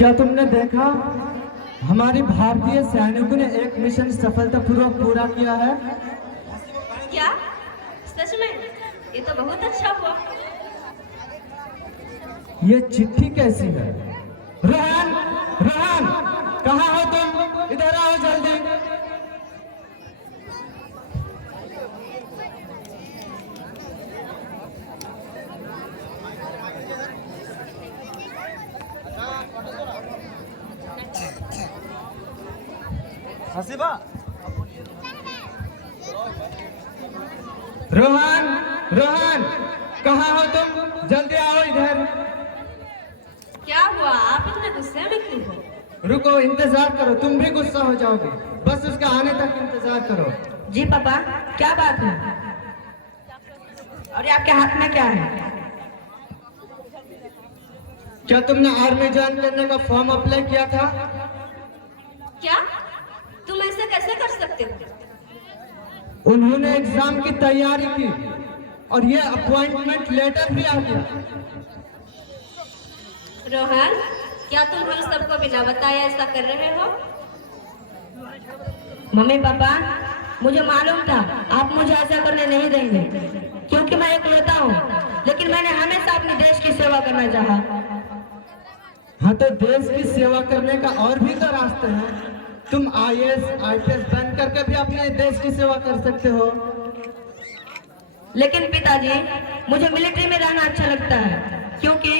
क्या तुमने देखा हमारे भारतीय सैनिकों ने एक मिशन सफलतापूर्वक पूरा किया है? क्या सच में? ये तो बहुत अच्छा हुआ। ये चिट्ठी कैसी है? रोहन, रोहन, कहाँ हो तुम? इधर आओ जल्दी। हसीबा, रोहन, रोहन, कहाँ हो तुम? जल्दी आओ इधर। क्या हुआ? आप इतने गुस्से में क्यों हो? रुको, इंतजार करो, तुम भी गुस्सा हो जाओगे। बस उसके आने तक इंतजार करो। जी पापा, क्या बात है? और ये आपके हाथ में क्या है? क्या तुमने आर्मी ज्वाइन करने का फॉर्म अप्लाई किया था? क्या तुम ऐसा कैसे कर सकते हो? उन्होंने एग्जाम की तैयारी की और ये अपॉइंटमेंट लेटर भी आ गया। रोहन, क्या तुम हम सबको बिना बताए ऐसा कर रहे हो? मम्मी पापा, मुझे मालूम था आप मुझे ऐसा करने नहीं देंगे, क्योंकि मैं एकलौता हूँ। लेकिन मैंने हमेशा अपने देश की सेवा करना चाहा। हाँ, तो देश की सेवा करने का और भी तो रास्ते हैं। तुम IAS, IPS बन करके भी अपने देश की सेवा कर सकते हो। लेकिन पिताजी, मुझे मिलिट्री में रहना अच्छा लगता है, क्योंकि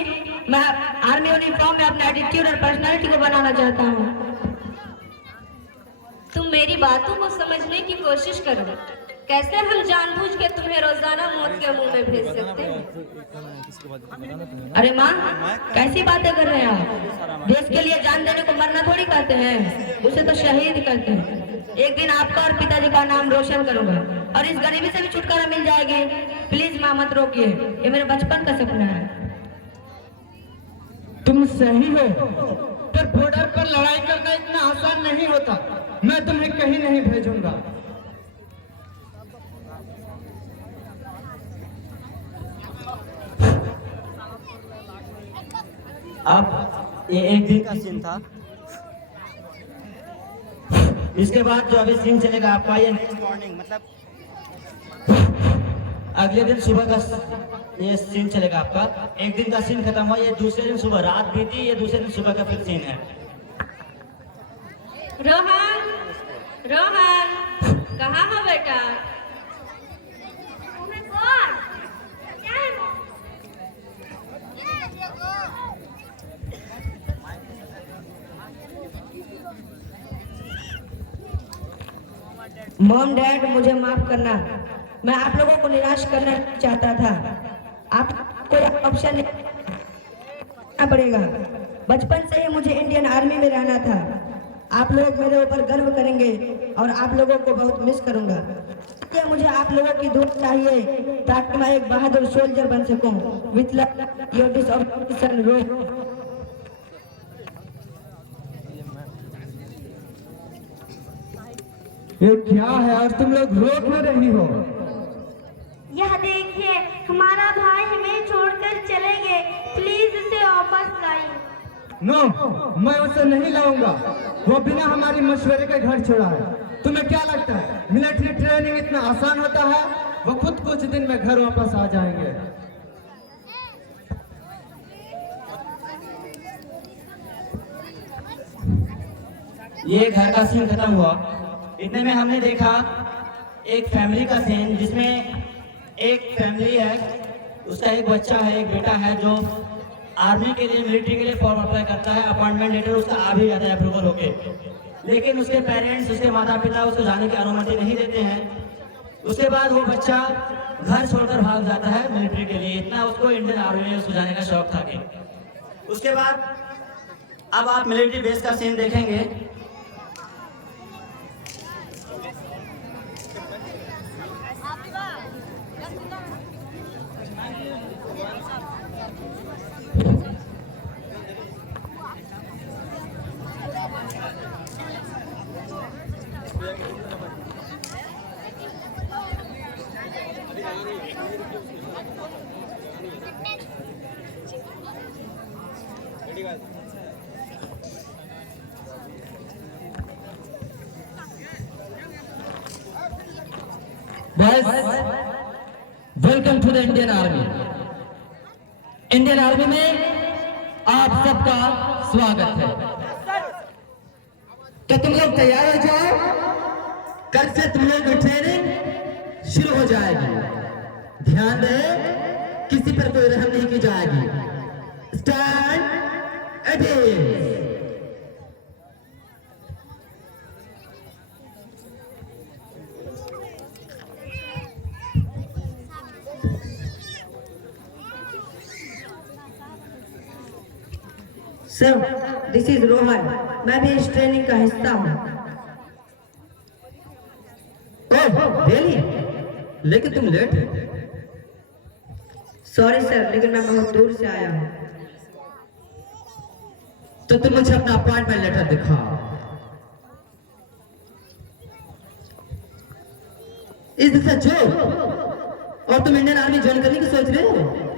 मैं आर्मी यूनिफॉर्म में अपने एटीट्यूड और पर्सनालिटी को बनाना चाहता हूँ। तुम मेरी बातों को समझने की कोशिश करो। कैसे हम जानबूझ के तुम्हें रोजाना मौत के मुंह में भेज सकते हैं? अरे माँ, कैसी बातें कर रहे हैं आप? देश के लिए जान देने को मरना थोड़ी कहते हैं, उसे तो शहीद कहते हैं। एक दिन आपका और पिताजी का नाम रोशन करूंगा और इस गरीबी से भी छुटकारा मिल जाएगी। प्लीज माँ, मत रोकिए, ये मेरे बचपन का सपना है। तुम सही हो, पर बॉर्डर पर लड़ाई करना इतना आसान नहीं होता। मैं तुम्हें कहीं नहीं भेजूंगा। अब ये एक दिन का सीन था। इसके बाद जो अभी सीन चलेगा आपका, ये नेक्स्ट मॉर्निंग मतलब अगले दिन सुबह का ये सीन चलेगा आपका। एक दिन का सीन खत्म हुआ, ये दूसरे दिन सुबह रात बीती, ये दूसरे दिन सुबह का फिर सीन है। रोहन, रोहन, कहाँ हो बेटा? मॉम डैड, मुझे माफ करना। मैं आप लोगों को निराश करना चाहता था। आपको ऑप्शन नहीं पड़ेगा। बचपन से ही मुझे इंडियन आर्मी में रहना था। आप लोग मेरे ऊपर गर्व करेंगे और आप लोगों को बहुत मिस करूंगा। क्या मुझे आप लोगों की दुआ चाहिए ताकि मैं एक बहादुर सोल्जर बन सकूं। With love, your this officer Rohan. ये क्या है और तुम लोग रो क्यों रही हो? यह देखिए, हमारा भाई हमें छोड़कर चले गए। प्लीज उसे वापस लाइए। नो, मैं उसे नहीं लाऊंगा। वो बिना हमारी मशवरे के घर छोड़ा है। तुम्हें क्या लगता है मिलिट्री ट्रेनिंग इतना आसान होता है? वो खुद कुछ दिन में घर वापस आ जाएंगे। ये घर का सीन खत्म हुआ। इतने में हमने देखा एक फैमिली का सीन, जिसमें एक फैमिली है, उसका एक बच्चा है, एक बेटा है, जो आर्मी के लिए, मिलिट्री के लिए फॉर्म अप्लाई करता है। अपॉइंटमेंट लेटर उसका आ भी जाता है अप्रूवल होके, लेकिन उसके पेरेंट्स, उसके माता पिता उसको जाने की अनुमति नहीं देते हैं। उसके बाद वो बच्चा घर छोड़कर भाग जाता है मिलिट्री के लिए। इतना उसको इंडियन आर्मी में उसको जाने का शौक था कि उसके बाद अब आप मिलिट्री बेस का सीन देखेंगे। Boys, welcome to the Indian army. Indian army में आप सबका स्वागत है। तो तुम लोग तैयार हो जाओ, कल से तुम लोग की ट्रेनिंग शुरू हो जाएगी। ध्यान दे, किसी पर कोई रहम नहीं की जाएगी। Stand at. Sir, this is Rohan, मैं भी इस ट्रेनिंग का हिस्सा हूँ। Oh really? लेकिन तुम लेट हो। सॉरी सर, लेकिन मैं बहुत दूर से आया हूँ। तो तुम मुझे अपना अपॉइंटमेंट लेटर दिखाओ। इस दिस अ जोक? और तुम इंडियन आर्मी ज्वाइन करने की सोच रहे हो?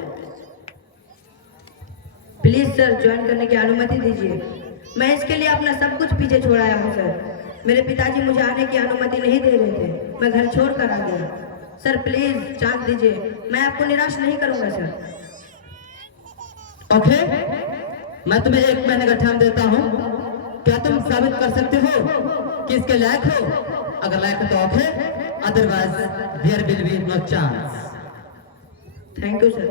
प्लीज सर, ज्वाइन करने की अनुमति दीजिए। मैं इसके लिए अपना सब कुछ पीछे छोड़ाया हूँ सर। मेरे पिताजी मुझे आने की अनुमति नहीं दे रहे थे, मैं घर छोड़ कर आ गया। सर प्लीज चांस दीजिए, मैं आपको निराश नहीं करूंगा सर। ओके, मैं तुम्हें 1 महीने का टाइम देता हूँ। क्या तुम साबित कर सकते हो कि इसके लायक हो? अगर लायक हो तो okay, otherwise there will be no chance. Thank you sir.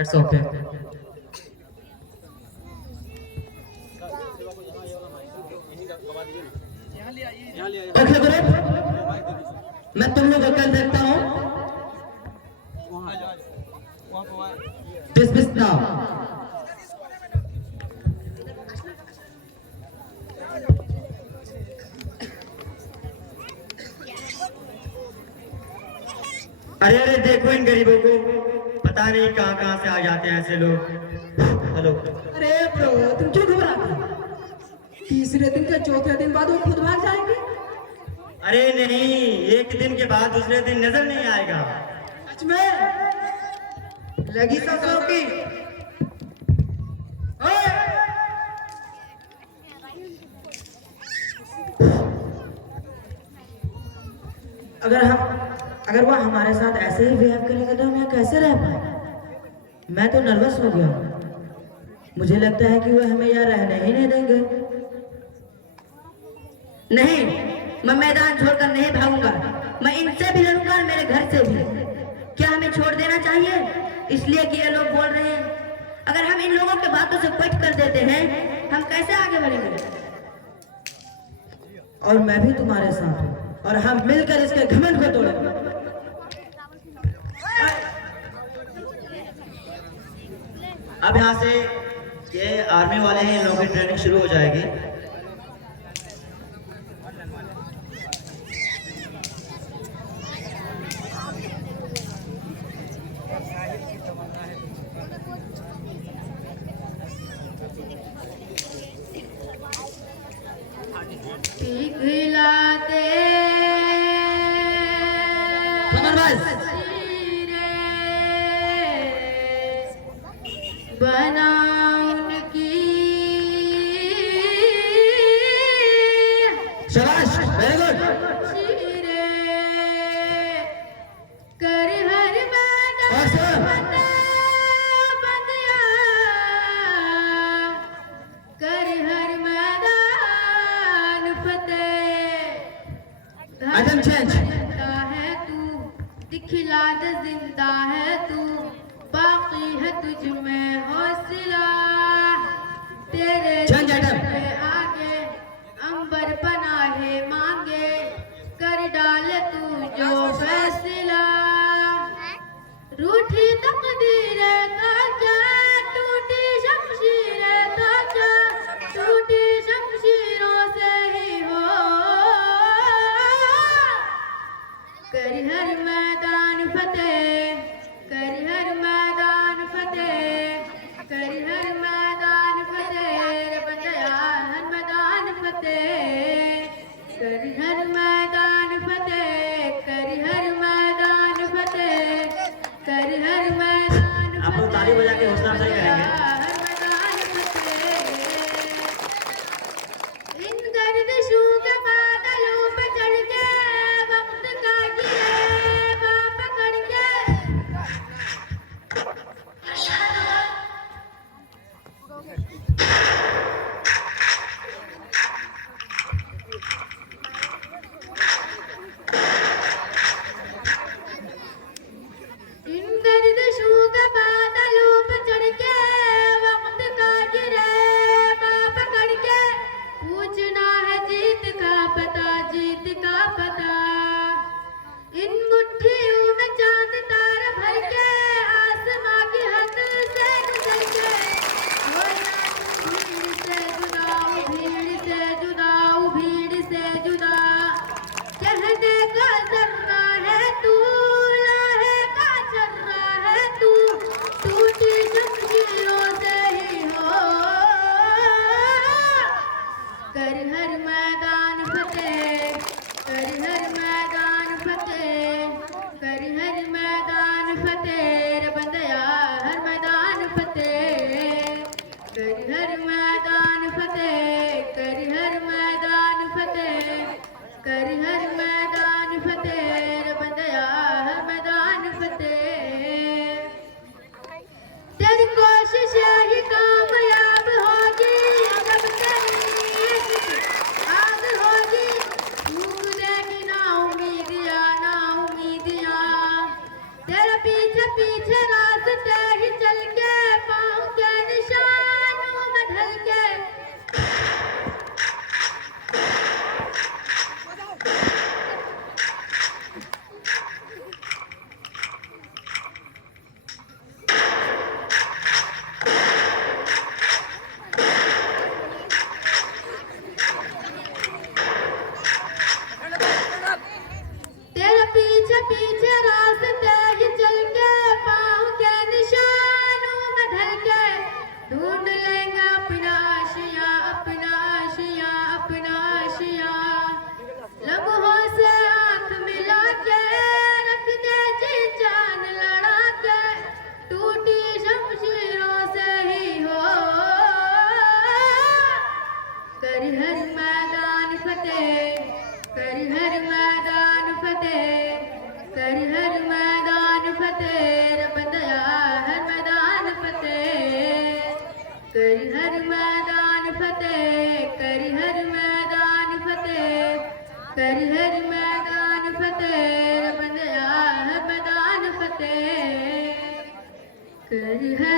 It's okay. Okay group, मैं तुम लोग को कल देखता हूँ। Dismiss now. अरे अरे देखो इन गरीबों को, पता नहीं कहाँ से आ जाते हैं ऐसे लोग। हेलो। अरे ब्रो, तुम क्यों घबराते? तीसरे दिन के चौथे दिन बाद वो खुद भाग जाएंगे। अरे नहीं, एक दिन के बाद दूसरे दिन नजर नहीं आएगा। सच में? लगी ससुर की। ओए! अगर वह हमारे साथ ऐसे ही बिहेव करेगा तो हम यहाँ कैसे रह पाए? मैं तो नर्वस हो गया। मुझे लगता है कि वह हमें यहाँ रहने ही नहीं देंगे। नहीं, मैं मैदान छोड़कर नहीं भागूंगा। मैं इनसे भी लड़ूंगा और मेरे घर से भी। क्या हमें छोड़ देना चाहिए इसलिए कि ये लोग बोल रहे हैं? अगर हम इन लोगों के बातों से क्विट कर देते हैं, हम कैसे आगे बढ़ेंगे? और मैं भी तुम्हारे साथ हूँ, और हम मिलकर इसके घमंड को तोड़ेंगे। अब यहाँ से ये आर्मी वाले हैं, इन लोगों की ट्रेनिंग शुरू हो जाएगी। पिघलाते बना उनकी शाबाश, वेरी गुड। शीरे कर हर मैदान Awesome. बंदिया कर हर मैदान फतेह। Item change. जिंदा है तू, दिखला दे जिंदा है तू, बाकी है तुझ में हौसला। तेरे Change item. के आगे अंबर पनाहे मांगे, कर डाल तू जो फैसला। रूठी तकदीर का क्या, टूटी शमशीर का क्या, टूटी शमशीरों से ही हो। कर हर मैदान फतेह, कर हर मैदान फतेह, कर हर मैदान फतेह। रे बंदया हर मैदान फतेह, कर हर मैदान फतेह, कर हर मैदान फतेह, कर हर मैदान आप लोग ताली बजा के हौसला अफजाई करेंगे। हर मैदान फतेह। इन गर्दिशों के बादलों पे चढ़ के वक्त का गिरे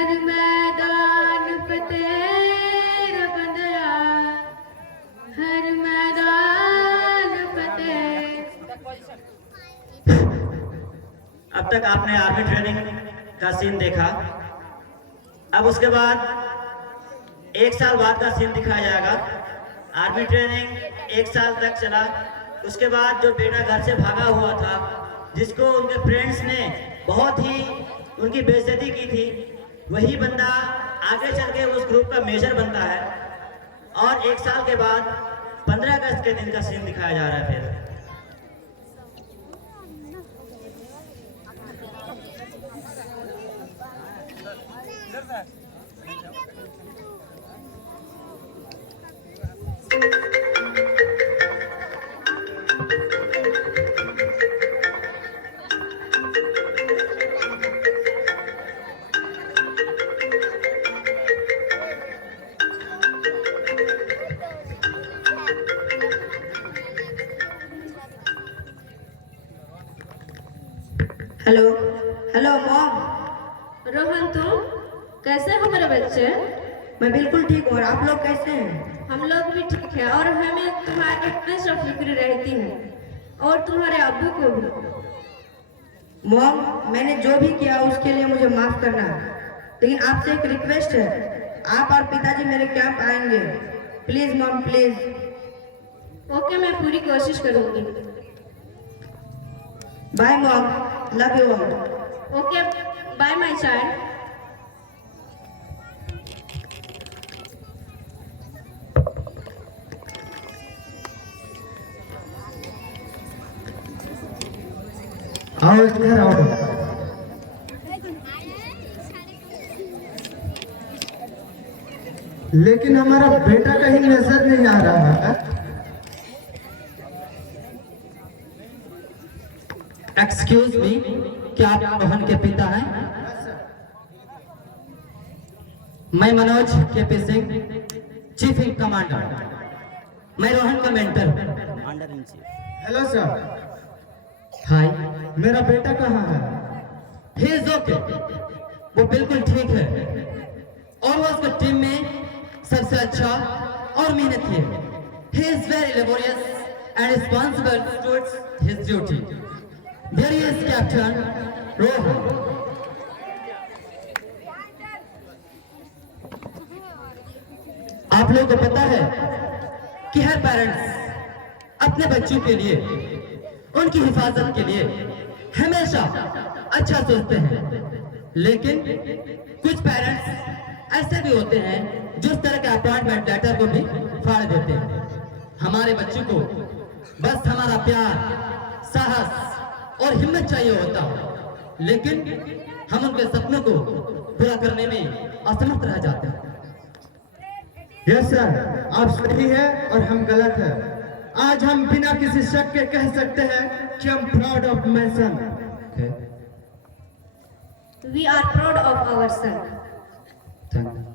हर मैदान फतेह बंदया, हर मैदान फतेह। अब तक आपने आर्मी ट्रेनिंग का सीन देखा। अब उसके बाद 1 साल बाद का सीन दिखाया जाएगा। आर्मी ट्रेनिंग 1 साल तक चला। उसके बाद जो बेटा घर से भागा हुआ था, जिसको उनके फ्रेंड्स ने बहुत ही उनकी बेइज्जती की थी, वही बंदा आगे चल के उस ग्रुप का मेजर बनता है। और 1 साल के बाद 15 अगस्त के दिन का सीन दिखाया जा रहा है। फिर हेलो हेलो मॉम। रोहन तुम कैसे हो मेरे बच्चे? मैं बिल्कुल ठीक हूँ, और आप लोग कैसे हैं? हम लोग भी ठीक है और हमें तुम्हारे हमेशा फिक्र रहती है और तुम्हारे अब्बू को भी। मॉम, मैंने जो भी किया उसके लिए मुझे माफ करना, लेकिन आपसे एक रिक्वेस्ट है, आप और पिताजी मेरे कैंप आएंगे प्लीज मॉम, प्लीज। ओके, मैं पूरी कोशिश करूंगी। Bye mom, love you all. Okay, bye my child. आओ इधर आओ। लेकिन हमारा बेटा कहीं नजर नहीं आ रहा है। एक्सक्यूज मी, क्या आप रोहन के पिता हैं? मैं मनोज केपी सिंह, चीफ इन कमांडर। मैं रोहन का मेंटर हूं। हेलो सर, हाय। मेरा बेटा कहाँ है? ही इज ओके, वो बिल्कुल ठीक है और वो उसकी टीम में सबसे अच्छा और मेहनती है। He is very laborious and responsible towards his duty. There is captain Rohan. आप लोगों को पता है कि हर पेरेंट्स अपने बच्चों के लिए, उनकी हिफाजत के लिए हमेशा अच्छा सोचते हैं, लेकिन कुछ पेरेंट्स ऐसे भी होते हैं जो इस तरह के अपॉइंटमेंट लेटर को भी फाड़ देते हैं। हमारे बच्चों को बस हमारा प्यार, साहस और हिम्मत चाहिए होता, लेकिन हम उनके सपनों को पूरा करने में असमर्थ रह जाते हैं। यस सर, आप सही है और हम गलत है। आज हम बिना किसी शक के कह सकते हैं कि हम proud of my son. We are proud of our son. Thank you.